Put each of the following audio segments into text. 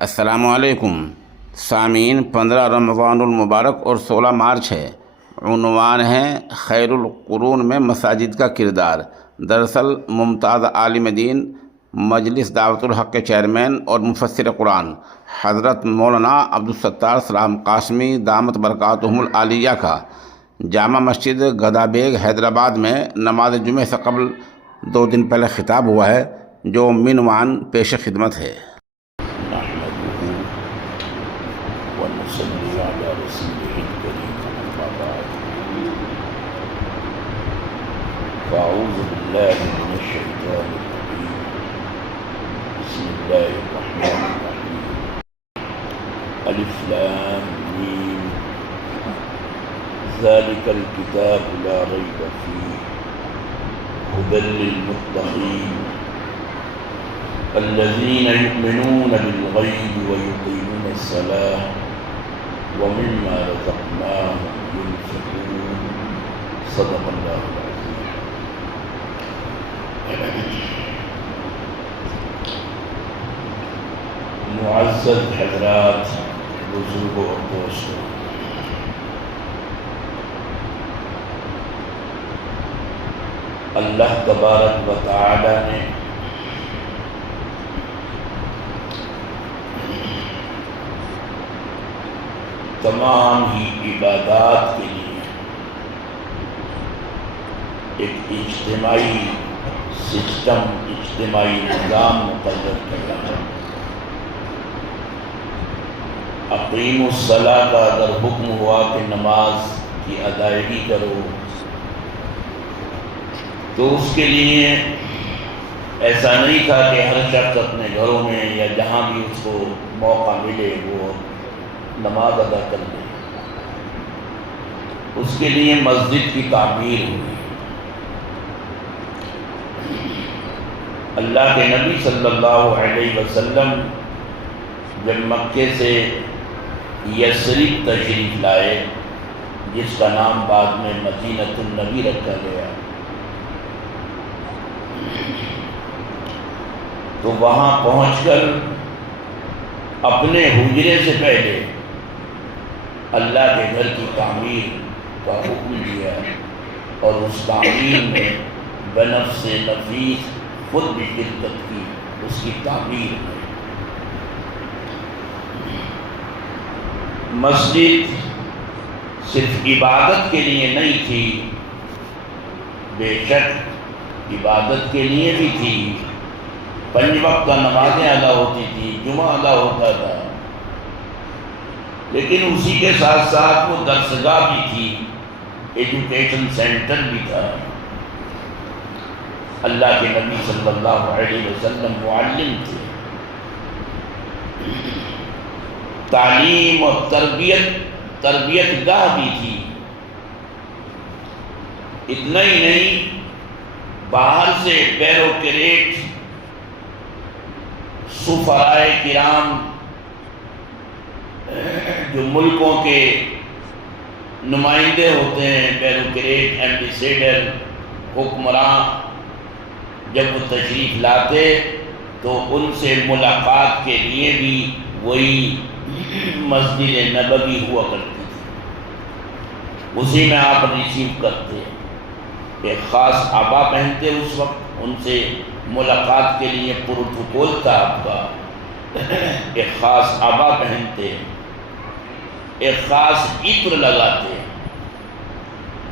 السلام علیکم سامعین، 15 رمضان المبارک اور 16 مارچ ہے۔ عنوان ہے خیر القرون میں مساجد کا کردار۔ دراصل ممتاز عالم دین، مجلس دعوت الحق کے چیئرمین اور مفسر قرآن حضرت مولانا عبدالستار سلام قاسمی دامت برکاتہم العالیہ کا جامع مسجد گدا بیگ حیدرآباد میں نماز جمعہ سے قبل 2 دن پہلے خطاب ہوا ہے، جو عنوان پیش خدمت ہے۔ ونصلي على رسوله الكريم أما بعد فأعوذ بالله من الشيطان الرجيم بسم الله الرحمن الرحيم ألف لام ميم ذلك الكتاب لا ريب فيه هدى للمتقين الذين يؤمنون بالغيب ويقيمون الصلاة ومما رزقناهم ينفقون صدق الله العظيم۔ معزز حضرات، بزرگوں اور دوستوں، اللہ تبارک و تعالی نے تمام ہی عبادات کے لیے ایک اجتماعی سسٹم، اجتماعی نظام مقرر کیا ہے۔ اقیموا الصلاۃ کا اگر حکم ہوا کہ نماز کی ادائیگی کرو، تو اس کے لیے ایسا نہیں تھا کہ ہر شخص اپنے گھروں میں یا جہاں بھی اس کو موقع ملے وہ نماز ادا کر لیں۔ اس کے لیے مسجد کی تعمیر ہوئی۔ اللہ کے نبی صلی اللہ علیہ وسلم جب مکے سے یثرب تشریف لائے، جس کا نام بعد میں مدینۃ النبی رکھا گیا، تو وہاں پہنچ کر اپنے حجرے سے پہلے اللہ کے گھر کی تعمیر کا حکم دیا، اور اس تعمیر میں بنفس نفیس خود بھی شرکت کی، اس کی تعمیر میں۔ مسجد صرف عبادت کے لیے نہیں تھی، بے شک عبادت کے لیے بھی تھی، 5 وقت کا نمازیں ادا ہوتی تھی، جمعہ ادا ہوتا تھا، لیکن اسی کے ساتھ ساتھ وہ درسگاہ بھی تھی، ایجوکیشن سینٹر بھی تھا۔ اللہ کے نبی صلی اللہ علیہ وسلم معلم تھے، تعلیم اور تربیت گاہ بھی تھی۔ اتنا ہی نہیں، باہر سے بیروکریٹ سفرائے کرام، جو ملکوں کے نمائندے ہوتے ہیں، بیروکریٹ، ایمبیسیڈر، حکمراں، جب وہ تشریف لاتے تو ان سے ملاقات کے لیے بھی وہی مسجد نبوی ہوا کرتی تھی، اسی میں آپ ریسیو کرتے، ایک خاص عبا پہنتے اس وقت، ان سے ملاقات کے لیے پروٹوکول تھا آپ کا، ایک خاص عبا پہنتے، ایک خاص عطر لگاتے،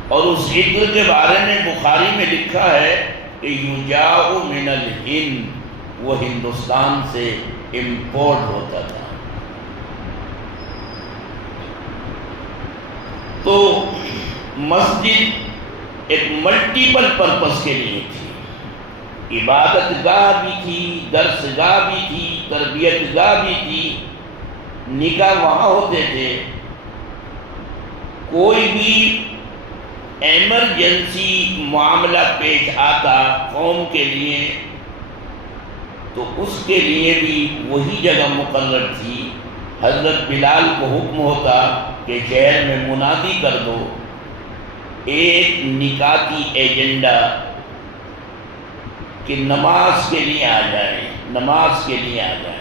اور اس عطر کے بارے میں بخاری میں لکھا ہے کہ یجاء من الہند، وہ ہندوستان سے امپورٹ ہوتا تھا۔ تو مسجد ایک ملٹیپل پرپس کے لیے تھی، عبادت گاہ بھی تھی، درس گاہ بھی تھی، تربیت گاہ بھی تھی، نکاح وہاں ہوتے تھے۔ کوئی بھی ایمرجنسی معاملہ پیش آتا قوم کے لیے تو اس کے لیے بھی وہی جگہ مقرر تھی۔ حضرت بلال کو حکم ہوتا کہ شہر میں منادی کر دو، ایک نکاح کی ایجنڈا کہ نماز کے لیے آ جائیں، نماز کے لیے آ جائیں۔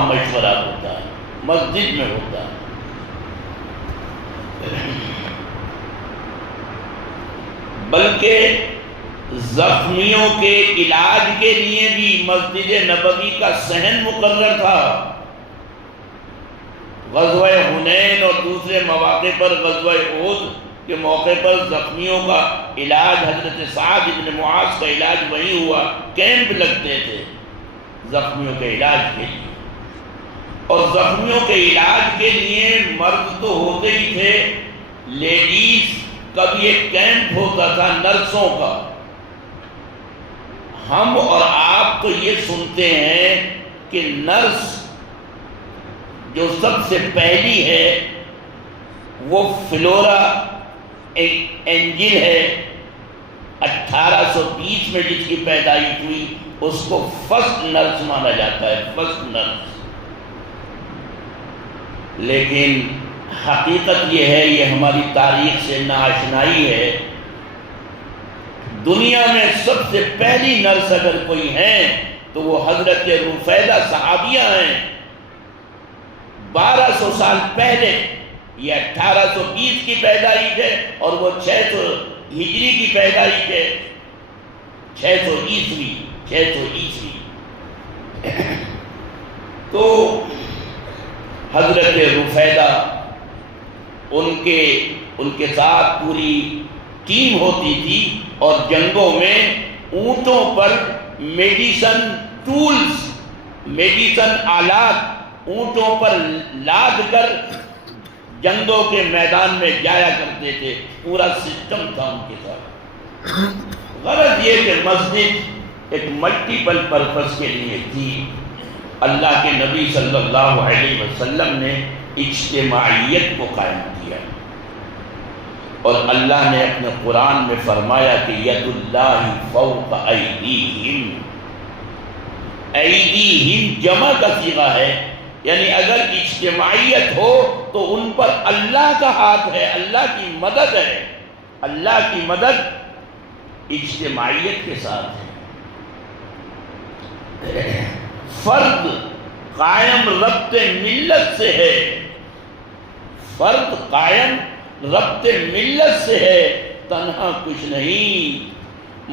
وہاں مشورہ ہوتا ہے، مسجد میں ہوتا ہے۔ بلکہ زخمیوں کے علاج کے لیے بھی مسجد نبوی کا صحن مقرر تھا۔ غزوہ حنین اور دوسرے مواقع پر، غزوہ احد کے موقع پر زخمیوں کا علاج، حضرت سعد بن معاذ کا علاج وہی ہوا، کیمپ لگتے تھے زخمیوں کے علاج کے لیے۔ اور زخمیوں کے علاج کے لیے مرد تو ہوتے ہی تھے، لیڈیز کا بھی ایک کیمپ ہوتا تھا نرسوں کا۔ ہم اور آپ تو یہ سنتے ہیں کہ نرس جو سب سے پہلی ہے وہ فلورا اینجل ہے، 1820 میں جس کی پیدائش ہوئی، اس کو فرسٹ نرس مانا جاتا ہے، فرسٹ نرس۔ لیکن حقیقت یہ ہے، یہ ہماری تاریخ سے ناآشنائی ہے، دنیا میں سب سے پہلی نرس اگر کوئی ہیں تو وہ حضرت رفیدہ صحابیہ ہیں۔ 1200 سال پہلے، یہ 1820 کی پیدائش ہے اور وہ 600 ہجری کی پیدائش ہے، 600 عیسوی۔ تو حضرت رفیدہ، ان کے ساتھ پوری ٹیم ہوتی تھی، اور جنگوں میں اونٹوں پر میڈیسن ٹولز، میڈیسن آلات اونٹوں پر لاد کر جنگوں کے میدان میں جایا کرتے تھے، پورا سسٹم تھا ان کے ساتھ۔ غرض یہ کہ مسجد ایک ملٹیپل پرپس کے لیے تھی۔ اللہ کے نبی صلی اللہ علیہ وسلم نے اجتماعیت کو قائم کیا، اور اللہ نے اپنے قرآن میں فرمایا کہ ید اللہ فوق ایدیہم، ایدیہم جمع کا صیغہ ہے، یعنی اگر اجتماعیت ہو تو ان پر اللہ کا ہاتھ ہے، اللہ کی مدد ہے۔ اللہ کی مدد اجتماعیت کے ساتھ ہے۔ فرد قائم ربط ملت سے ہے، فرد قائم ربط ملت سے ہے، تنہا کچھ نہیں۔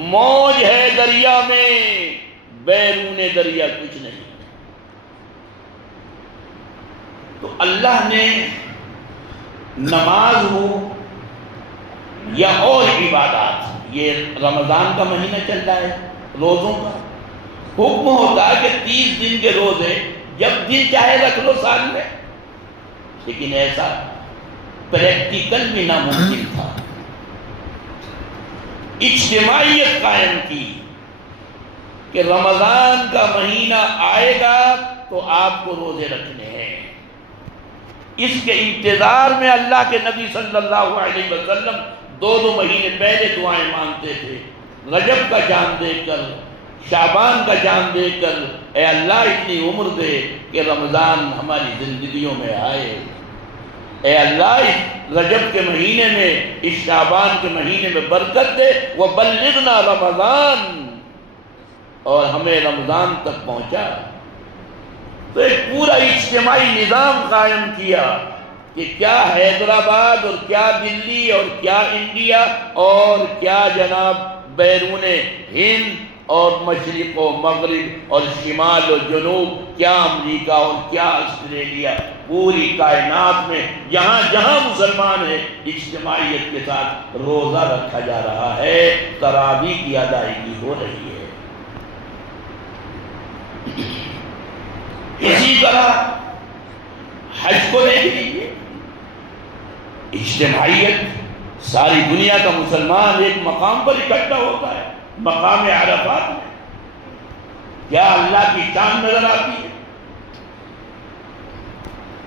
موج ہے دریا میں، بیرون دریا کچھ نہیں۔ تو اللہ نے نماز ہو یا اور عبادات، یہ رمضان کا مہینہ چل رہا ہے، روزوں کا حکم ہوتا ہے کہ 30 دن کے روزے جب دل چاہے رکھ لو سال میں، لیکن ایسا پریکٹیکل بھی ناممکن تھا۔ اجتماعیت قائم کی کہ رمضان کا مہینہ آئے گا تو آپ کو روزے رکھنے ہیں۔ اس کے انتظار میں اللہ کے نبی صلی اللہ علیہ وسلم 2 مہینے پہلے دعائیں مانگتے تھے، رجب کا چاند دیکھ کر، شعبان کا چاند دیکھ کر، اے اللہ اتنی عمر دے کہ رمضان ہماری زندگیوں میں آئے، اے اللہ اس رجب کے مہینے میں، اس شعبان کے مہینے میں برکت دے، وَبَلِّغْنَا رمضان، اور ہمیں رمضان تک پہنچا۔ تو ایک پورا اجتماعی نظام قائم کیا کہ کیا حیدرآباد اور کیا دلی اور کیا انڈیا اور کیا جناب بیرون ہند اور مشرق و مغرب اور شمال و جنوب، کیا امریکہ اور کیا آسٹریلیا، پوری کائنات میں جہاں جہاں مسلمان ہیں اجتماعیت کے ساتھ روزہ رکھا جا رہا ہے، تراویح کی ادائیگی ہو رہی ہے۔ اسی طرح حج کو دیکھ لیجیے، اجتماعیت، ساری دنیا کا مسلمان ایک مقام پر اکٹھا ہوتا ہے، مقام عرفات میں، کیا اللہ کی شان نظر آتی ہے۔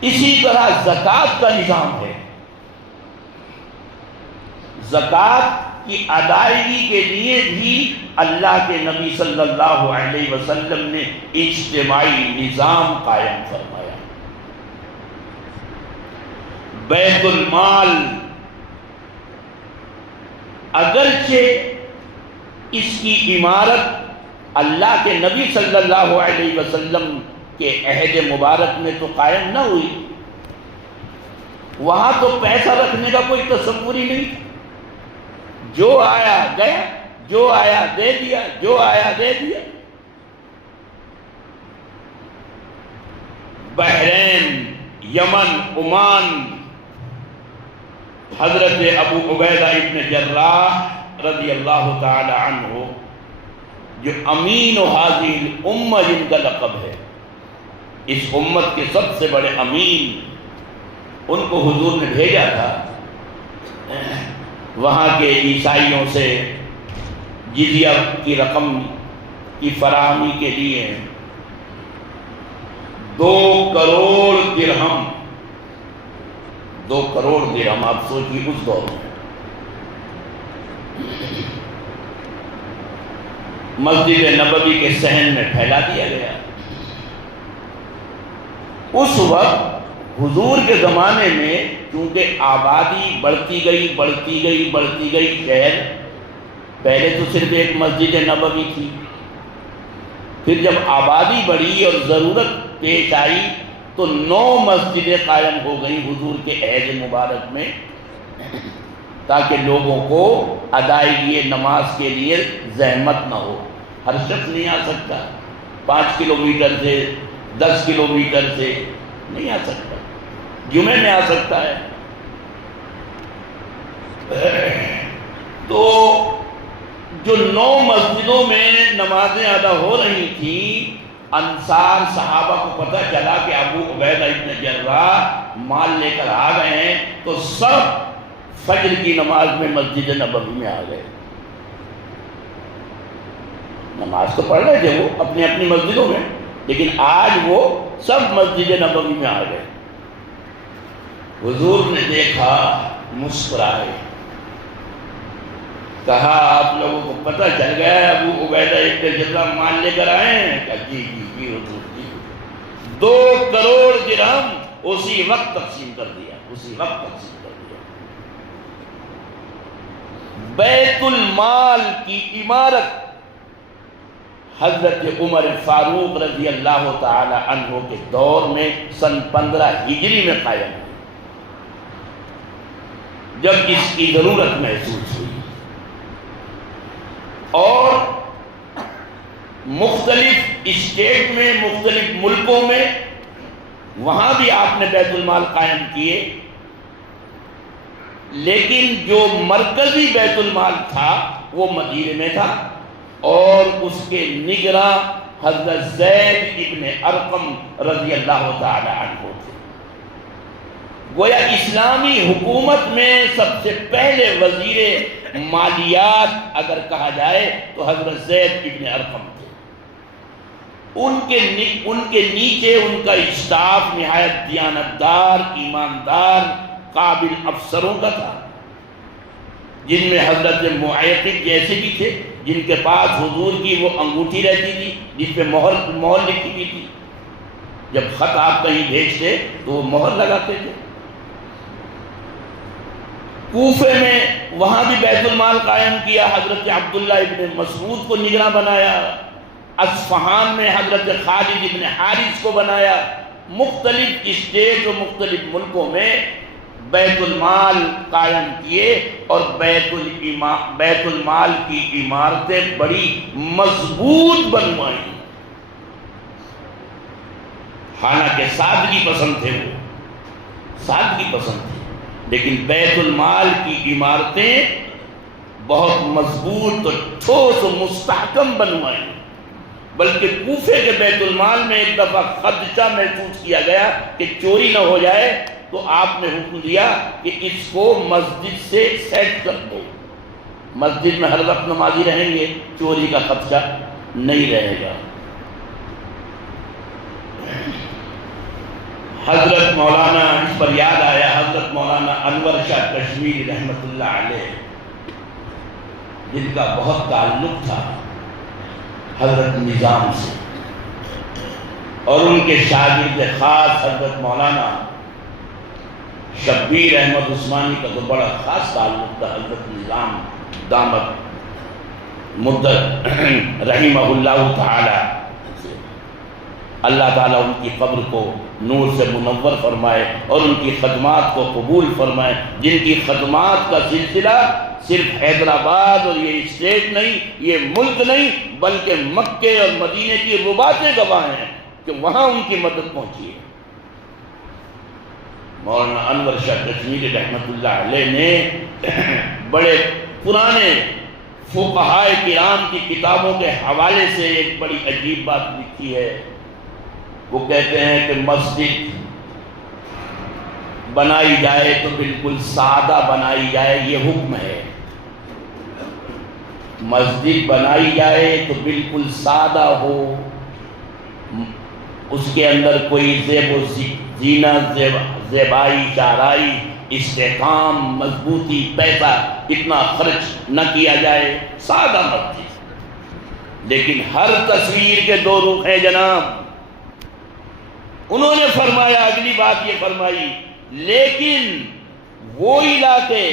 اسی طرح زکوٰۃ کا نظام ہے، زکوٰۃ کی ادائیگی کے لیے بھی اللہ کے نبی صلی اللہ علیہ وسلم نے اجتماعی نظام قائم فرمایا۔ بیت المال اگرچہ اس کی عمارت اللہ کے نبی صلی اللہ علیہ وسلم کے عہد مبارک میں تو قائم نہ ہوئی. وہاں تو پیسہ رکھنے کا کوئی تصور ہی نہیں تھا. جو آیا گیا، جو آیا دے دیا، جو آیا دے دیا. بحرین، یمن، عمان، حضرت ابو عبیدہ ابن جراح رضی اللہ تعالی عنہ جو امین و حاضی الامہ جن کا لقب ہے، اس امت کے سب سے بڑے امین، ان کو حضور نے بھیجا تھا وہاں کے عیسائیوں سے جزیہ کی رقم کی فراہمی کے لیے 2 کروڑ درہم. 2 کروڑ درہم، آپ سوچیے اس دور میں. مسجد نبوی کے صحن میں پھیلا دیا گیا. اس وقت حضور کے زمانے میں چونکہ آبادی بڑھتی گئی شہر، پہلے تو صرف ایک مسجد نبوی تھی، پھر جب آبادی بڑھی اور ضرورت پیش آئی تو 9 مسجدیں قائم ہو گئیں حضور کے عہد مبارک میں، تاکہ لوگوں کو ادائیگی نماز کے لیے زحمت نہ ہو. ہر شخص نہیں آ سکتا، 5 کلومیٹر سے 10 کلومیٹر سے نہیں آ سکتا، جمعے میں آ سکتا ہے. تو جو 9 مسجدوں میں نمازیں ادا ہو رہی تھیں، انصار صحابہ کو پتہ چلا کہ ابو عبیدہ ابن جراح مال لے کر آ گئے ہیں، تو سب فجر کی نماز میں مسجد نبوی میں آ گئے. نماز تو پڑھ رہے تھے وہ اپنی اپنی مسجدوں میں، لیکن آج وہ سب مسجد نبوی میں آ گئے. حضور نے دیکھا، مسکرائے، کہا آپ لوگوں کو پتہ چل گیا ہے ابو عبیدہ ابن جراح مال لے کر آئے ہیں؟ کہا جی حضور جی. 2 کروڑ درہم اسی وقت تقسیم کر دیا. بیت المال کی عمارت حضرت عمر فاروق رضی اللہ تعالی عنہ کے دور میں سن 15 ہجری میں قائم ہوئی، جب اس کی ضرورت محسوس ہوئی. اور مختلف اسٹیٹ میں، مختلف ملکوں میں وہاں بھی آپ نے بیت المال قائم کیے، لیکن جو مرکزی بیت المال تھا وہ مدینے میں تھا، اور اس کے نگراں حضرت زید ابن ارقم رضی اللہ تعالی عنہ تھے. گویا اسلامی حکومت میں سب سے پہلے وزیر مالیات اگر کہا جائے تو حضرت زید ابن ارقم تھے. ان کے نیچے ان کا اسٹاف نہایت دیانتدار، ایماندار، قابل افسروں کا تھا، جن میں حضرت معیقب جیسے بھی تھے، جن کے پاس حضور کی وہ انگوٹھی رہتی تھی جس پہ مہر لکھی ہوئی تھی. جب خط آپ کہیں بھیجتے تو وہ مہر لگاتے تھے. کوفے میں وہاں بھی بیت المال قائم کیا، حضرت عبداللہ ابن مسعود کو نگراں بنایا. اصفہان میں حضرت خالد ابن حارث کو بنایا. مختلف اسٹیٹ و مختلف ملکوں میں بیت المال قائم کیے، اور بیت المال کی عمارتیں بڑی مضبوط بنوائیں. حالانکہ سادگی پسند تھے، وہ سادگی پسند تھے، لیکن بیت المال کی عمارتیں بہت مضبوط اور ٹھوس و مستحکم بنوائیں. بلکہ کوفے کے بیت المال میں ایک دفعہ خدشہ محسوس کیا گیا کہ چوری نہ ہو جائے، تو آپ نے حکم دیا کہ اس کو مسجد سے سیٹ کر دو، مسجد میں ہر وقت نمازی رہیں گے، چوری کا خدشہ نہیں رہے گا. حضرت مولانا، اس پر یاد آیا، حضرت مولانا انور شاہ کشمیری رحمۃ اللہ علیہ، جن کا بہت تعلق تھا حضرت نظام سے، اور ان کے شاگرد خاص حضرت مولانا شبیر احمد عثمانی کا تو بڑا خاص تعلق تھا حضرت نظام دامت مدت رحمہ اللہ تعالی سے. اللہ تعالیٰ ان کی قبر کو نور سے منور فرمائے اور ان کی خدمات کو قبول فرمائے، جن کی خدمات کا سلسلہ صرف حیدرآباد اور یہ اسٹیٹ نہیں، یہ ملک نہیں، بلکہ مکے اور مدینے کی رباطیں گواہ ہیں کہ وہاں ان کی مدد پہنچی ہے۔ مولانا انور شاہ کشمیری رحمۃ اللہ علیہ نے بڑے پرانے فقہائے کرام کی کتابوں کے حوالے سے ایک بڑی عجیب بات لکھی ہے۔ وہ کہتے ہیں کہ مسجد بنائی جائے تو بالکل سادہ بنائی جائے، یہ حکم ہے۔ مسجد بنائی جائے تو بالکل سادہ ہو، اس کے اندر کوئی زیب و زینت، زیبائی، شاہرائی، استحکام، مضبوطی، پیسہ اتنا خرچ نہ کیا جائے، سادہ مسجد۔ لیکن ہر تصویر کے دو رخ ہیں جناب۔ انہوں نے فرمایا، اگلی بات یہ فرمائی، لیکن وہ علاقے،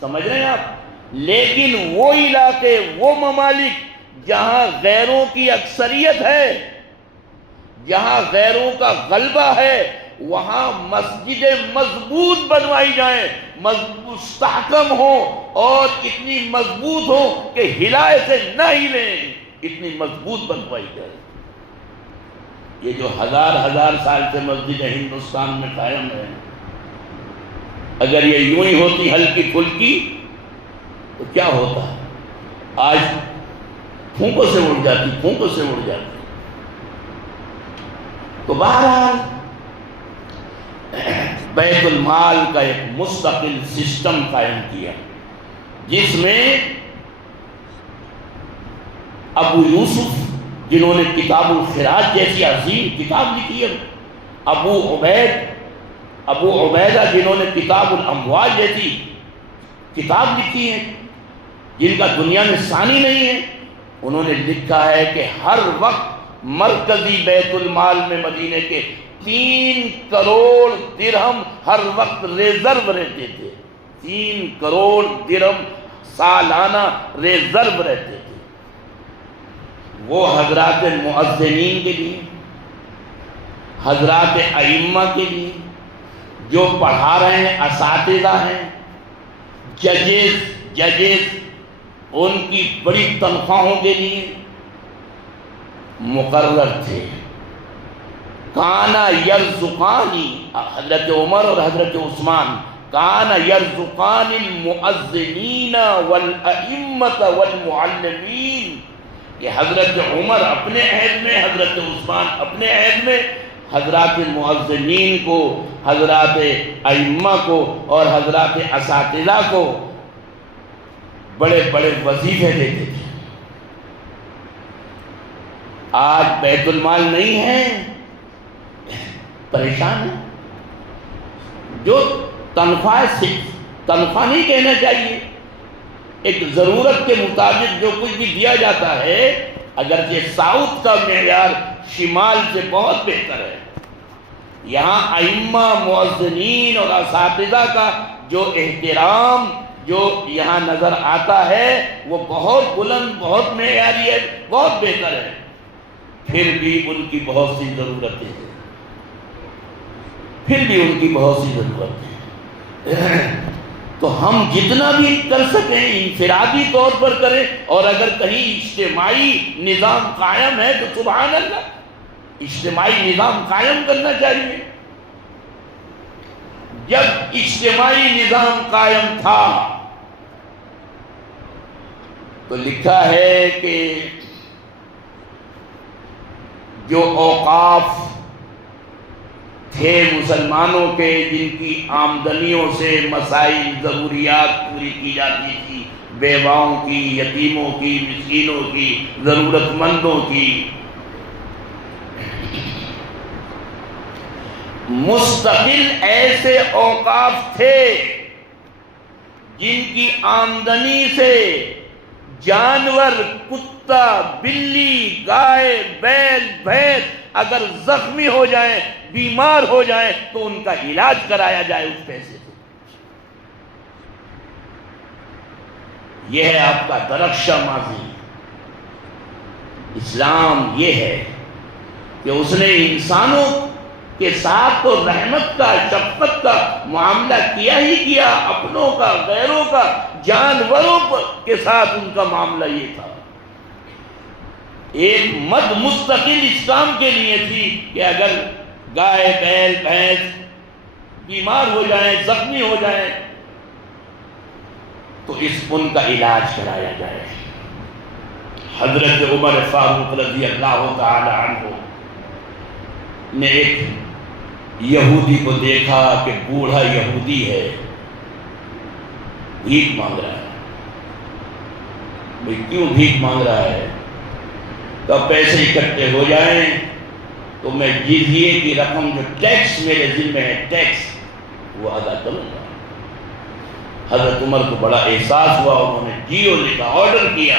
سمجھ رہے ہیں آپ، لیکن وہ علاقے، وہ ممالک جہاں غیروں کی اکثریت ہے، جہاں غیروں کا غلبہ ہے، وہاں مسجدیں مضبوط بنوائی جائیں، مستحکم ہوں اور اتنی مضبوط ہوں کہ ہلائے سے نہ ہلیں، اتنی مضبوط بنوائی جائے۔ یہ جو ہزار سال سے مسجدیں ہندوستان میں قائم ہیں، اگر یہ یوں ہی ہوتی ہلکی پھلکی تو کیا ہوتا؟ آج پھونکوں سے اڑ جاتی، پھونکوں سے اڑ جاتی۔ تو بہرحال بیت المال کا ایک مستقل سسٹم قائم کیا، جس میں ابو یوسف جنہوں نے کتاب الخراج جیسی عظیم کتاب لکھی ہے، ابو عبیدہ جنہوں نے کتاب الاموال جیسی کتاب لکھی ہے، جن کا دنیا میں ثانی نہیں ہے، انہوں نے لکھا ہے کہ ہر وقت مرکزی بیت المال میں مدینے کے 3 کروڑ درہم ہر وقت ریزرو رہتے تھے، 3 کروڑ درہم سالانہ ریزرو رہتے تھے۔ وہ حضرات مؤذنین کے لیے، حضرات ائمہ کے لیے، جو پڑھا رہے ہیں، اساتذہ ہیں، ججز ان کی بڑی تنخواہوں کے لیے مقرر تھے۔ کانا یرزقانی، حضرت عمر اور حضرت عثمان، کانا یرزقان المؤذنین والائمۃ والمعلمین، کہ حضرت عمر اپنے عہد میں، حضرت عثمان اپنے عہد میں حضرات مؤذنین کو، حضرات ائمہ کو اور حضرات اساتذہ کو بڑے بڑے وظیفے دیتے تھے۔ آج بیت المال نہیں ہے، پریشان ہے۔ جو تنخواہ نہیں کہنا چاہیے، ایک ضرورت کے مطابق جو کچھ بھی دیا جاتا ہے، اگرچہ ساؤتھ کا معیار شمال سے بہت بہتر ہے، یہاں ائمہ، مؤذنین اور اساتذہ کا جو احترام جو یہاں نظر آتا ہے وہ بہت بلند، بہت معیاری ہے، بہت بہتر ہے۔ پھر بھی ان کی بہت سی ضرورتیں ہیں، تو ہم جتنا بھی کر سکیں انفرادی طور پر کریں، اور اگر کہیں اجتماعی نظام قائم ہے تو سبحان اللہ، اجتماعی نظام قائم کرنا چاہیے۔ جب اجتماعی نظام قائم تھا تو لکھا ہے کہ جو اوقاف تھے مسلمانوں کے، جن کی آمدنیوں سے مسائل، ضروریات پوری کی جاتی تھی، بیواؤں کی، یتیموں کی، مسکینوں کی، ضرورت مندوں کی، مستقل ایسے اوقاف تھے جن کی آمدنی سے جانور، کتا، بلی، گائے، بیل، بھینس اگر زخمی ہو جائیں، بیمار ہو جائیں تو ان کا علاج کرایا جائے اس پیسے سے۔ یہ ہے آپ کا درخشاں ماضی، اسلام یہ ہے۔ کہ اس نے انسانوں کے ساتھ تو رحمت کا، شفقت کا معاملہ کیا ہی کیا، اپنوں کا، غیروں کا، جانوروں کے ساتھ ان کا معاملہ یہ تھا۔ ایک مد مستقل اسلام کے لیے تھی کہ اگر گائے، بیل، بھینس بیمار ہو جائیں، زخمی ہو جائیں تو ان کا علاج کرایا جائے۔ حضرت عمر فاروق رضی اللہ تعالی عنہ نے ایک یہودی کو دیکھا کہ بوڑھا یہودی ہے، بھیک مانگ رہا ہے۔ بھئی کیوں بھیک مانگ رہا ہے؟ تو پیسے اکٹھے ہو جائیں تو میں جزیے کی رقم جو ٹیکس میرے ذمہ ہے، ٹیکس وہ ادا کروں گا۔ حضرت عمر کو بڑا احساس ہوا، انہوں نے جیو لکھا، آرڈر کیا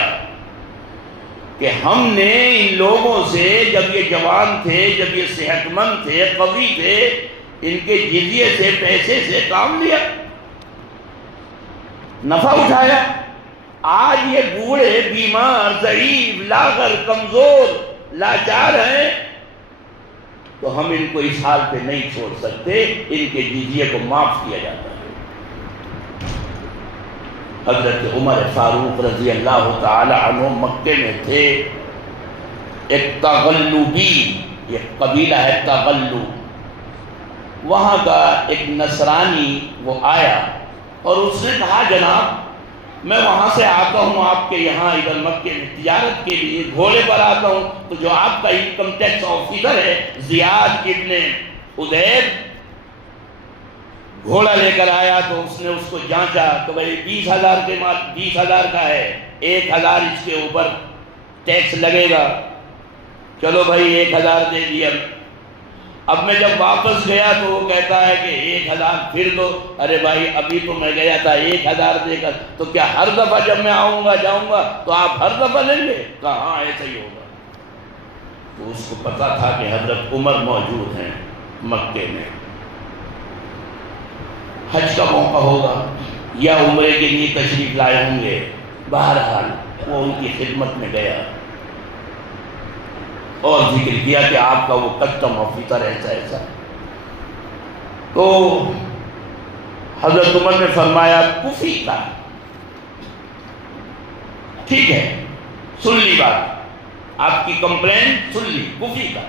کہ ہم نے ان لوگوں سے جب یہ جوان تھے، جب یہ صحت مند تھے، قوی تھے، ان کے جزیے سے، پیسے سے کام لیا، نفع اٹھایا۔ آج یہ بوڑھے، بیمار، ضعیف، لاغر، کمزور، لاچار ہیں تو ہم ان کو اس حال پہ نہیں چھوڑ سکتے، ان کے جزیے کو معاف کیا جاتا ہے۔ حضرت عمر فاروق رضی اللہ تعالی عنہ مکے میں تھے، ایک تغلبی، یہ قبیلہ ہے تغلب، وہاں کا ایک نصرانی وہ آیا اور اس نے کہا جناب میں وہاں سے آتا ہوں آپ کے یہاں ادھر مکے میں تجارت کے لیے، گھوڑے پر آتا ہوں، تو جو آپ کا انکم ٹیکس آفیسر ہے زیاد ابن حدیب گھوڑا لے کر آیا تو اس نے اس کو جانچا تو بھائی 20,000 کے مال 20,000 کا ہے، 1,000 اس کے اوپر ٹیکس لگے گا، چلو بھائی 1,000 دے دیا۔ اب میں جب واپس گیا تو وہ کہتا ہے کہ 1,000 پھر دو۔ ارے بھائی ابھی تو میں گیا تھا 1,000 دے کر، تو کیا ہر دفعہ جب میں آؤں گا جاؤں گا تو آپ ہر دفعہ لیں گے؟ کہا ہاں ایسا ہی ہوگا۔ تو اس کو پتا تھا کہ حضرت عمر موجود ہیں مکے میں، حج کا موقع ہوگا یا عمرے کے لیے تشریف لائے ہوں گے، بہرحال وہ ان کی خدمت میں گیا اور ذکر کیا کہ آپ کا وہ کسٹم آفیسر ایسا ایسا۔ تو حضرت عمر نے فرمایا کوفی کا، ٹھیک ہے سن لی بات، آپ کی کمپلین سن لی، کوفی کا۔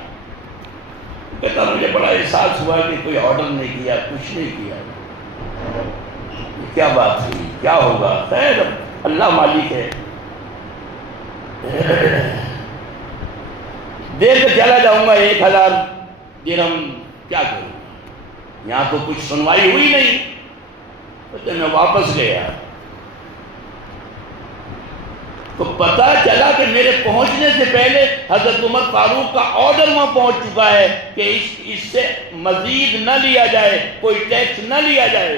کہتا مجھے بڑا احساس ہوا کہ کوئی آرڈر نہیں کیا، کچھ نہیں کیا، کیا بات ہوئی، کیا ہوگا؟ خیر اللہ مالک ہے، دے کر چلا جاؤں گا 1,000 درہم، کیا کروں؟ یہاں تو کچھ سنوائی ہوئی نہیں۔ تو میں واپس گیا تو پتا چلا کہ میرے پہنچنے سے پہلے حضرت عمر فاروق کا آرڈر وہاں پہنچ چکا ہے کہ اس سے مزید نہ لیا جائے، کوئی ٹیکس نہ لیا جائے۔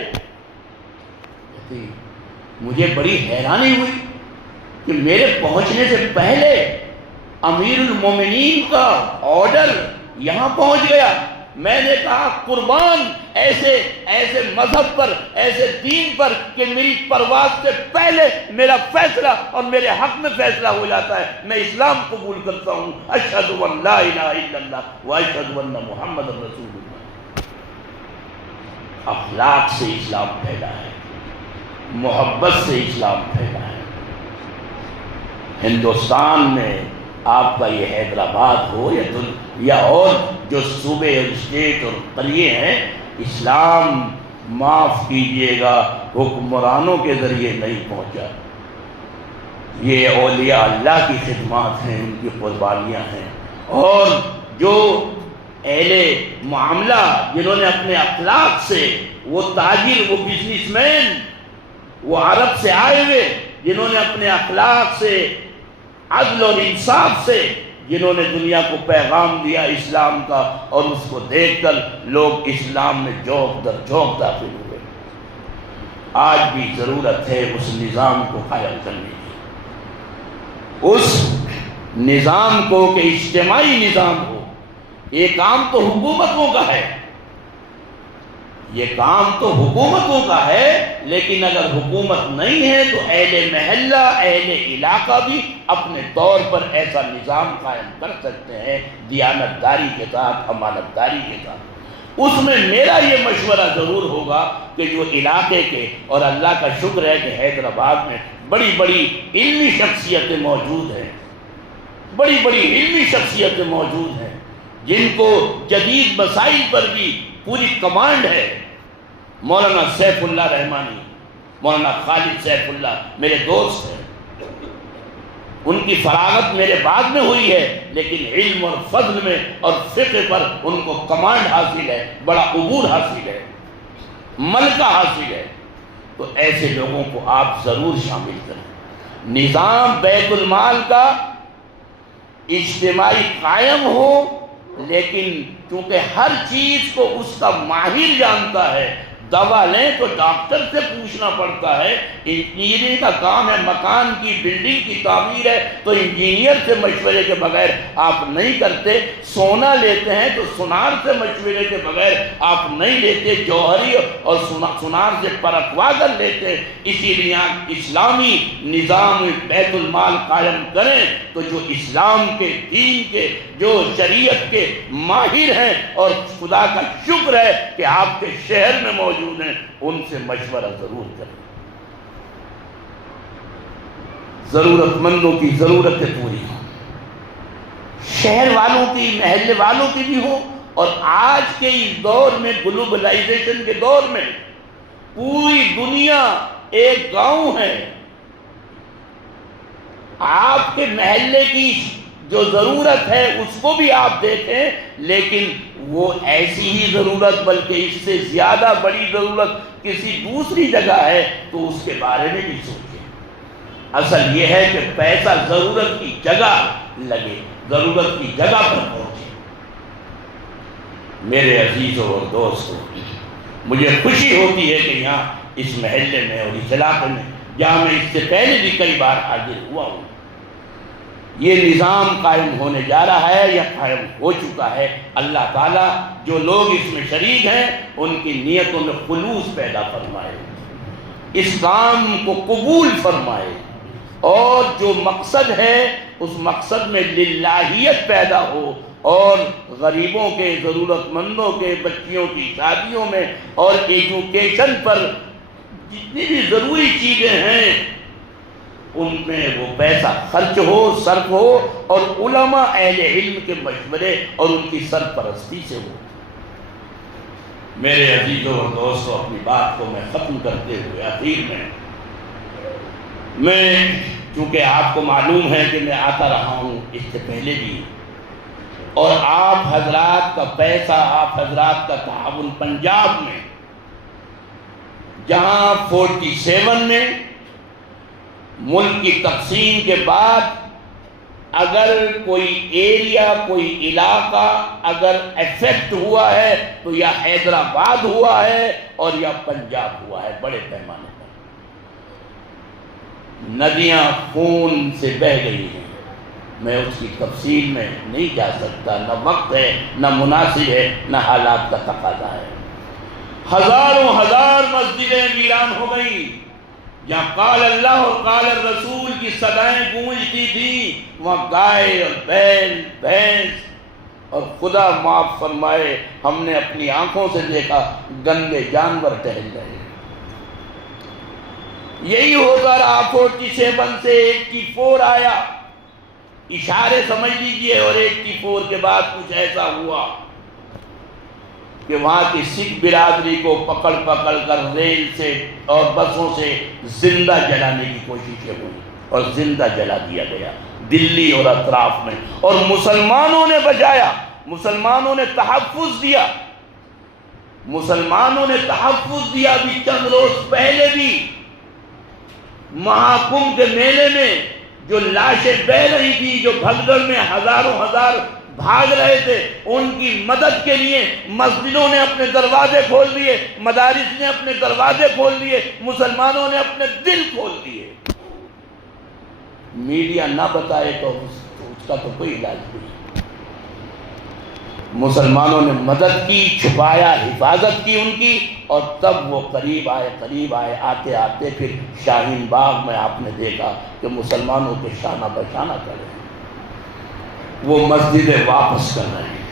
مجھے بڑی حیرانی ہوئی کہ میرے پہنچنے سے پہلے امیر المومنین کا آرڈر یہاں پہنچ گیا۔ میں نے کہا قربان ایسے مذہب پر، ایسے دین پر کہ میری پرواز سے پہلے میرا فیصلہ اور میرے حق میں فیصلہ ہو جاتا ہے۔ میں اسلام قبول کرتا ہوں، اشہد ان لا الہ الا اللہ و اشہد ان محمد رسول اللہ۔ اخلاق سے اسلام پھیلا ہے، محبت سے اسلام پھیلا ہے۔ ہندوستان میں آپ کا یہ حیدرآباد ہو یا اور جو صوبے اور اسٹیٹ اور قریے ہیں، اسلام معاف کیجئے گا حکمرانوں کے ذریعے نہیں پہنچا۔ یہ اولیاء اللہ کی خدمات ہیں، ان کی قربانیاں ہیں، اور جو اہل معاملہ جنہوں نے اپنے اخلاق سے، وہ تاجر، وہ بزنس مین، وہ عرب سے آئے ہوئے جنہوں نے اپنے اخلاق سے، عدل اور انصاف سے، جنہوں نے دنیا کو پیغام دیا اسلام کا، اور اس کو دیکھ کر لوگ اسلام میں جھونک در جھونک داخل ہوئے۔ آج بھی ضرورت ہے اس نظام کو قائم کرنے کی، اس نظام کو کہ اجتماعی نظام ہو۔ یہ کام تو حکومتوں کا ہے، یہ کام تو حکومتوں کا ہے، لیکن اگر حکومت نہیں ہے تو اہل محلہ، اہل علاقہ بھی اپنے طور پر ایسا نظام قائم کر سکتے ہیں، دیانتداری کے ساتھ، امانتداری کے ساتھ۔ اس میں میرا یہ مشورہ ضرور ہوگا کہ جو علاقے کے، اور اللہ کا شکر ہے کہ حیدرآباد میں بڑی بڑی علمی شخصیتیں موجود ہیں، بڑی بڑی علمی شخصیتیں موجود ہیں جن کو جدید مسائل پر بھی پوری کمانڈ ہے۔ مولانا سیف اللہ رحمانی، مولانا خالد سیف اللہ میرے دوست ہیں، ان کی فراغت میرے بعد میں ہوئی ہے، لیکن علم اور فضل میں اور فقہ پر ان کو کمانڈ حاصل ہے، بڑا عبور حاصل ہے، ملکہ حاصل ہے۔ تو ایسے لوگوں کو آپ ضرور شامل کریں۔ نظام بیت المال کا اجتماعی قائم ہو، لیکن چونکہ ہر چیز کو اس کا ماہر جانتا ہے، دوا لیں تو ڈاکٹر سے پوچھنا پڑتا ہے، انجینئرنگ کا کام ہے، مکان کی بلڈنگ کی تعمیر ہے تو انجینئر سے مشورے کے بغیر آپ نہیں کرتے، سونا لیتے ہیں تو سونار سے مشورے کے بغیر آپ نہیں لیتے، جوہری اور سونار سے پرکھوا کر لیتے۔ اسی لیے اسلامی نظام بیت المال قائم کریں تو جو اسلام کے دین کے، جو شریعت کے ماہر ہیں، اور خدا کا شکر ہے کہ آپ کے شہر میں موجود ہیں، ان سے مشورہ ضرور کریں۔ ضرورت مندوں کی ضرورتیں پوری ہوں، شہر والوں کی، محلے والوں کی بھی ہوں، اور آج کے اس دور میں، گلوبلائزیشن کے دور میں، پوری دنیا ایک گاؤں ہے۔ آپ کے محلے کی جو ضرورت ہے اس کو بھی آپ دیکھیں، لیکن وہ ایسی ہی ضرورت، بلکہ اس سے زیادہ بڑی ضرورت کسی دوسری جگہ ہے تو اس کے بارے میں بھی سوچیں۔ اصل یہ ہے کہ پیسہ ضرورت کی جگہ لگے، ضرورت کی جگہ پر پہنچے۔ میرے عزیزوں اور دوستوں، مجھے خوشی ہوتی ہے کہ یہاں اس محلے میں اور اس علاقے میں، جہاں میں اس سے پہلے بھی کئی بار حاضر ہوا ہوں، یہ نظام قائم ہونے جا رہا ہے یا قائم ہو چکا ہے۔ اللہ تعالیٰ جو لوگ اس میں شریک ہیں ان کی نیتوں میں خلوص پیدا فرمائے، اس کام کو قبول فرمائے، اور جو مقصد ہے اس مقصد میں للہیت پیدا ہو، اور غریبوں کے، ضرورت مندوں کے بچیوں کی شادیوں میں اور ایجوکیشن پر جتنی بھی ضروری چیزیں ہیں ان میں وہ پیسہ خرچ ہو، صرف ہو، اور علماء اہل علم کے مشورے اور ان کی سرپرستی سے ہو۔ میرے عزیزوں اور دوستوں، اپنی بات کو میں ختم کرتے ہوئے آخر میں چونکہ آپ کو معلوم ہے کہ میں آتا رہا ہوں اس سے پہلے بھی، اور آپ حضرات کا پیسہ، آپ حضرات کا تعاون پنجاب میں، جہاں 47 میں ملک کی تقسیم کے بعد اگر کوئی ایریا، کوئی علاقہ اگر افیکٹ ہوا ہے تو یا حیدرآباد ہوا ہے اور یا پنجاب ہوا ہے، بڑے پیمانے پر۔ ندیاں خون سے بہہ گئی ہیں، میں اس کی تفصیل میں نہیں جا سکتا، نہ وقت ہے، نہ مناسب ہے، نہ حالات کا تقاضا ہے۔ ہزاروں ہزار مسجدیں ویران ہو گئی، جہاں قال اللہ اور قال الرسول کی صدائیں گونجتی تھیں، وہاں گائے اور بیل، بھینس، اور خدا معاف فرمائے ہم نے اپنی آنکھوں سے دیکھا گندے جانور ٹہل رہے۔ یہی ہوتا رہا، 47 سے 84 آیا، اشارے سمجھ لیجئے، اور 84 کے بعد کچھ ایسا ہوا کہ وہاں کی سکھ برادری کو پکڑ پکڑ کر ریل سے اور بسوں سے زندہ جلانے کی کوششیں ہوئی، اور زندہ جلا دیا گیا دلی اور اطراف میں، اور مسلمانوں نے بچایا، مسلمانوں نے تحفظ دیا، مسلمانوں نے تحفظ دیا۔ بھی چند روز پہلے بھی مہاکمبھ کے میلے میں جو لاشیں بہہ رہی تھی، جو بھگدڑ میں ہزاروں ہزار بھاگ رہے تھے، ان کی مدد کے لیے مسجدوں نے اپنے دروازے کھول دیے، مدارس نے اپنے دروازے کھول دیے، مسلمانوں نے اپنے دل کھول دیے۔ میڈیا نہ بتائے تو اس کا تو کوئی علاج نہیں۔ مسلمانوں نے مدد کی، چھپایا، حفاظت کی ان کی، اور تب وہ قریب آئے، آتے آتے پھر شاہین باغ میں آپ نے دیکھا کہ مسلمانوں کے شانہ بشانہ کرے ہیں، وہ مسجدیں واپس کر رہے ہیں،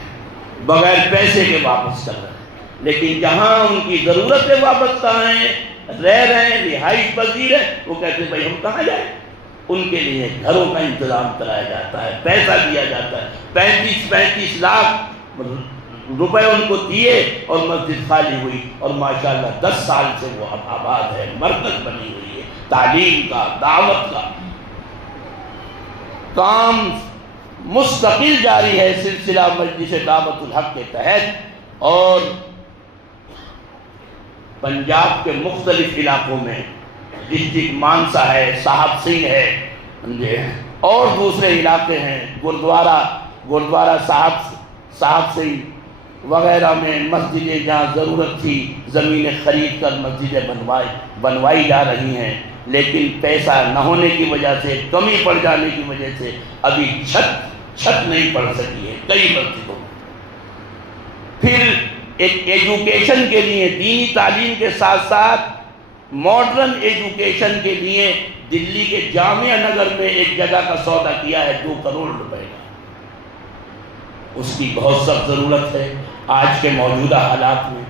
بغیر پیسے کے واپس کر رہے ہیں، لیکن جہاں ان کی ضرورتیں وابستہ ہیں، رہ رہے ہیں، رہائش پذیر ہیں، وہ کہتے ہیں بھائی ہم کہاں جائیں؟ ان کے لیے گھروں کا انتظام کرایا جاتا ہے، پیسہ دیا جاتا ہے، 35 لاکھ روپے ان کو دیے اور مسجد خالی ہوئی، اور ماشاءاللہ 10 سال سے وہ اب آباد ہے، مرکز بنی ہوئی ہے، تعلیم کا، دعوت کا کام مستقل جاری ہے سلسلہ مجلس دعوت الحق کے تحت۔ اور پنجاب کے مختلف علاقوں میں ڈسٹرکٹ مانسا ہے، صاحب سنگھ ہے، اور دوسرے علاقے ہیں، گردوارہ صاحب سنگھ وغیرہ میں مسجدیں جہاں ضرورت تھی زمینیں خرید کر مسجدیں بنوائی جا رہی ہیں، لیکن پیسہ نہ ہونے کی وجہ سے، کمی پڑ جانے کی وجہ سے ابھی چھت نہیں پڑ سکی ہے کئی مسجدوں میں۔ پھر ایک ایجوکیشن کے لیے، دینی تعلیم کے ساتھ ساتھ ماڈرن ایجوکیشن کے لیے دلی کے جامعہ نگر میں ایک جگہ کا سودا کیا ہے 2 کروڑ روپے کا۔ اس کی بہت سخت ضرورت ہے آج کے موجودہ حالات میں۔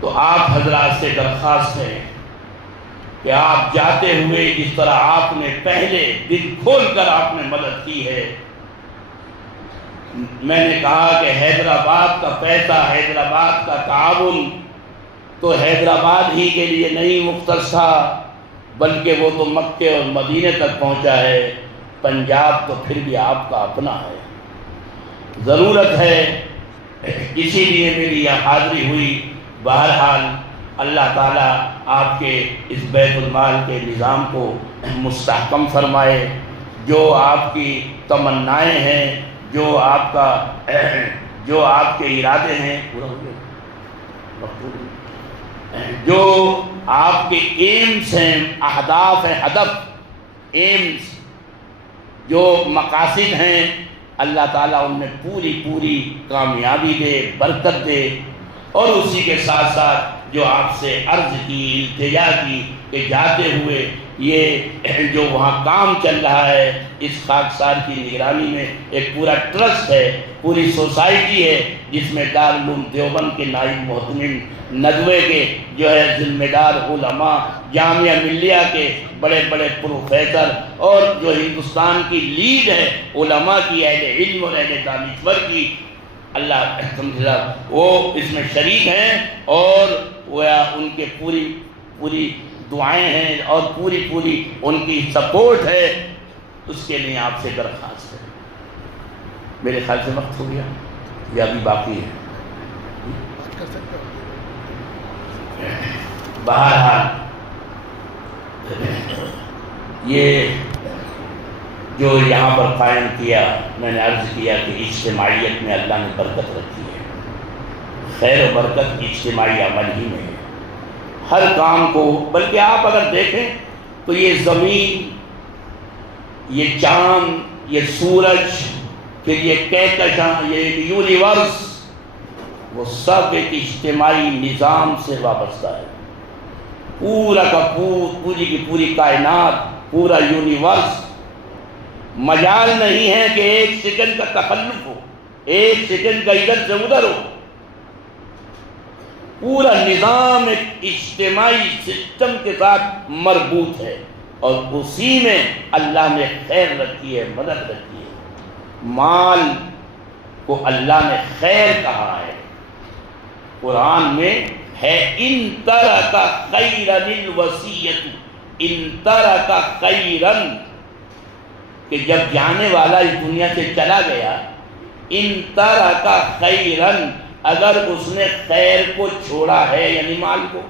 تو آپ حضرات سے درخواست ہے کہ آپ جاتے ہوئے جس طرح آپ نے پہلے دل کھول کر آپ نے مدد کی ہے، میں نے کہا کہ حیدرآباد کا پیسہ، حیدرآباد کا تعاون تو حیدرآباد ہی کے لیے نہیں مختص تھا، بلکہ وہ تو مکے اور مدینے تک پہنچا ہے۔ پنجاب تو پھر بھی آپ کا اپنا ہے، ضرورت ہے، اسی لیے میری یہ حاضری ہوئی۔ بہرحال اللہ تعالیٰ آپ کے اس بیت المال کے نظام کو مستحکم فرمائے، جو آپ کی تمنائیں ہیں، جو آپ کے ارادے ہیں، جو آپ کے ایمز ہیں، اہداف ہیں، ہدف ایمز جو مقاصد ہیں، اللہ تعالیٰ ان میں پوری کامیابی دے، برکت دے۔ اور اسی کے ساتھ ساتھ جو آپ سے عرض کی، التجا کی کہ جاتے ہوئے یہ جو وہاں کام چل رہا ہے، اس خاکسار کی نگرانی میں ایک پورا ٹرسٹ ہے، پوری سوسائٹی ہے، جس میں دارالعلوم دیوبند کے نائب محتمم، ندوے کے جو ہے ذمہ دار علماء، جامعہ ملیہ کے بڑے پروفیسر، اور جو ہندوستان کی لیڈ ہے علماء کی، اہل علم اور اہل دانشور کی، اللہ سمجھا وہ اس میں شریک ہیں، اور وہ ان کے پوری دعائیں ہیں اور پوری ان کی سپورٹ ہے۔ اس کے لیے آپ سے درخواست ہے۔ میرے خیال سے وقت ہو گیا یا ابھی باقی ہے؟ بہرحال یہ جو یہاں پر قائم کیا، میں نے عرض کیا کہ اجتماعیت میں اللہ نے برکت رکھی ہے، خیر و برکت اجتماعی عمل ہی میں ہے، ہر کام کو۔ بلکہ آپ اگر دیکھیں تو یہ زمین، یہ چاند، یہ سورج، پھر یہ کہکشاں، یہ یونیورس، وہ سب ایک اجتماعی نظام سے وابستہ ہے۔ پورا کا پوری کی پوری کائنات، پورا یونیورس، مجال نہیں ہے کہ ایک سیکنڈ کا تخلف ہو، ایک سیکنڈ کا ادھر سے ادھر ہو۔ پورا نظام ایک اجتماعی سسٹم کے ساتھ مربوط ہے، اور اسی میں اللہ نے خیر رکھی ہے، مدد رکھی ہے۔ مال کو اللہ نے خیر کہا ہے، قرآن میں ہے ان ترک خیرا الوصیۃ، ان ترک خیرا، کہ جب جانے والا اس دنیا سے چلا گیا، ان ترک خیرا، اگر اس نے خیر کو چھوڑا ہے یعنی مال کو،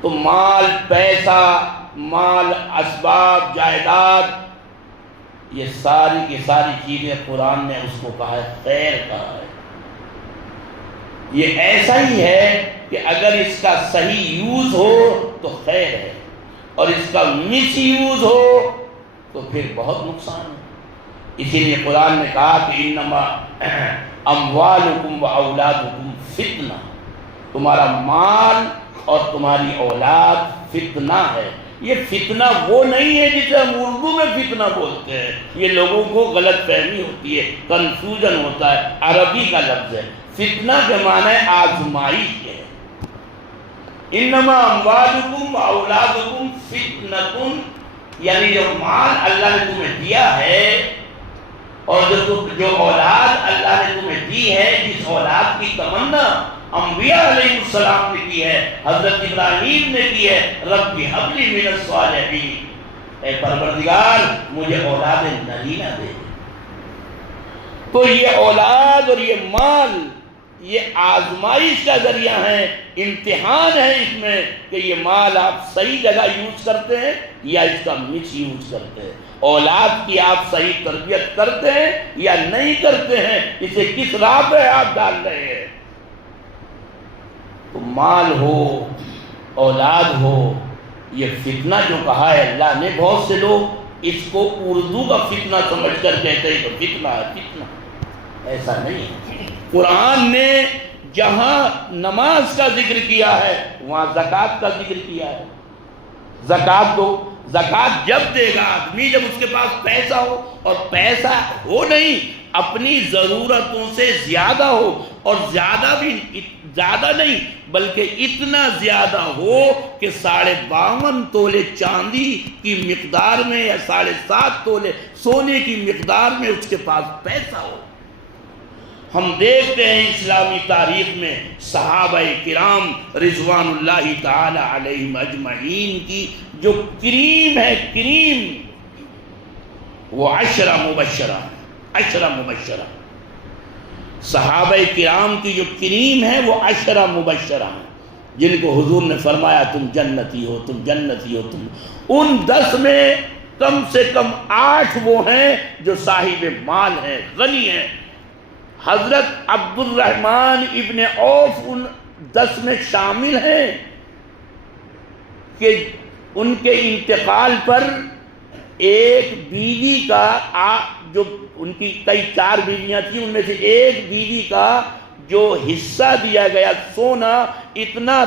تو مال، پیسہ، مال، اسباب، جائیداد، یہ ساری کی ساری چیزیں قرآن نے اس کو کہا ہے، خیر کہا ہے۔ یہ ایسا ہی ہے کہ اگر اس کا صحیح یوز ہو تو خیر ہے، اور اس کا مس یوز ہو تو پھر بہت نقصان ہے۔ اسی لیے قرآن نے کہا کہ انما اموالکم و اولادکم فتنہ، تمہارا مال اور تمہاری اولاد فتنہ ہے۔ یہ فتنہ وہ نہیں ہے جسے ہم اردو میں فتنہ بولتے ہیں، یہ لوگوں کو غلط فہمی ہوتی ہے، کنفیوژن ہوتا ہے، عربی کا لفظ ہے۔ فتنہ کے معنی آزمائش ہے۔ انما اموالکم و اولادکم فتنۃ، یعنی جو مال اللہ نے تمہیں دیا ہے اور جو اولاد اللہ نے تمہیں دی ہے، جس اولاد کی تمنا انبیاء علیہ السلام نے کی ہے، حضرت ابراہیم نے کی ہے، رب ہب لی من الصالحین، اے پروردگار مجھے اولاد نرینہ دے۔ تو یہ اولاد اور یہ مال یہ آزمائش کا ذریعہ ہے، امتحان ہے اس میں کہ یہ مال آپ صحیح جگہ یوز کرتے ہیں یا اس کا مس یوز کرتے ہیں، اولاد کی آپ صحیح تربیت کرتے ہیں یا نہیں کرتے ہیں، اسے کس راہ پہ آپ ڈال رہے ہیں۔ تو مال ہو، اولاد ہو، یہ فتنہ جو کہا ہے اللہ نے، بہت سے لوگ اس کو اردو کا فتنہ سمجھ کر کہتے ہیں تو فتنہ ہے، فتنہ ایسا نہیں ہے۔ قرآن نے جہاں نماز کا ذکر کیا ہے وہاں زکوٰۃ کا ذکر کیا ہے۔ زکوٰۃ دو، زکوٰۃ جب دے گا آدمی جب اس کے پاس پیسہ ہو، اور پیسہ ہو نہیں، اپنی ضرورتوں سے زیادہ ہو، اور زیادہ نہیں بلکہ اتنا زیادہ ہو کہ 52.5 تولے چاندی کی مقدار میں یا 7.5 تولے سونے کی مقدار میں اس کے پاس پیسہ ہو۔ ہم دیکھتے ہیں اسلامی تاریخ میں صحابہ کرام رضوان اللہ تعالی علیہم اجمعین کی جو کریم ہے، کریم، وہ 10 مبشرہ، 10 مبشرہ، صحابہ کرام کی جو کریم ہے وہ 10 مبشرہ ہیں، جن کو حضور نے فرمایا تم جنتی ہو، تم جنتی ہو، تم۔ ان 10 میں کم سے کم 8 وہ ہیں جو صاحب مال ہیں، غنی ہیں۔ حضرت عبد الرحمن ابن عوف ان 10 میں شامل ہیں کہ ان کے انتقال پر ایک بیوی کا، جو ان کی کئی 4 بیویاں تھیں، ان میں سے ایک بیوی کا جو حصہ دیا گیا سونا اتنا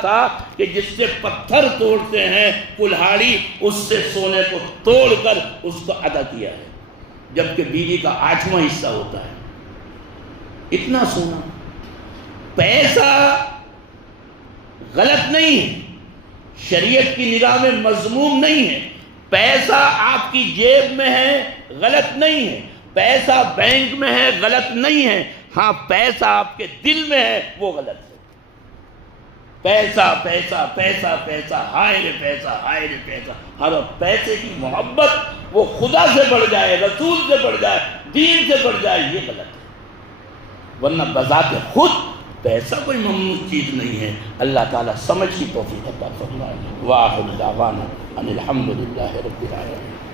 تھا کہ جس سے پتھر توڑتے ہیں کلہاڑی، اس سے سونے کو توڑ کر اس کو ادا کیا ہے، جبکہ بیوی کا 8واں حصہ ہوتا ہے۔ اتنا سونا، پیسہ غلط نہیں ہے، شریعت کی نگاہ میں مذموم نہیں ہے، پیسہ آپ کی جیب میں ہے غلط نہیں ہے، پیسہ بینک میں ہے غلط نہیں ہے، ہاں پیسہ آپ کے دل میں ہے وہ غلط ہے۔ پیسہ پیسہ پیسہ پیسہ، ہائے رے پیسہ، ہائے رے پیسہ، ہر پیسے کی محبت وہ خدا سے بڑھ جائے، رسول سے بڑھ جائے، دین سے بڑھ جائے، یہ غلط ہے۔ ورنہ بذات خود پیسہ کوئی ممنوع چیز نہیں ہے۔ اللہ تعالیٰ سمجھ کی توفیق عطا فرمائے۔ وآخر دعوانا ان الحمد للہ رب العالمین۔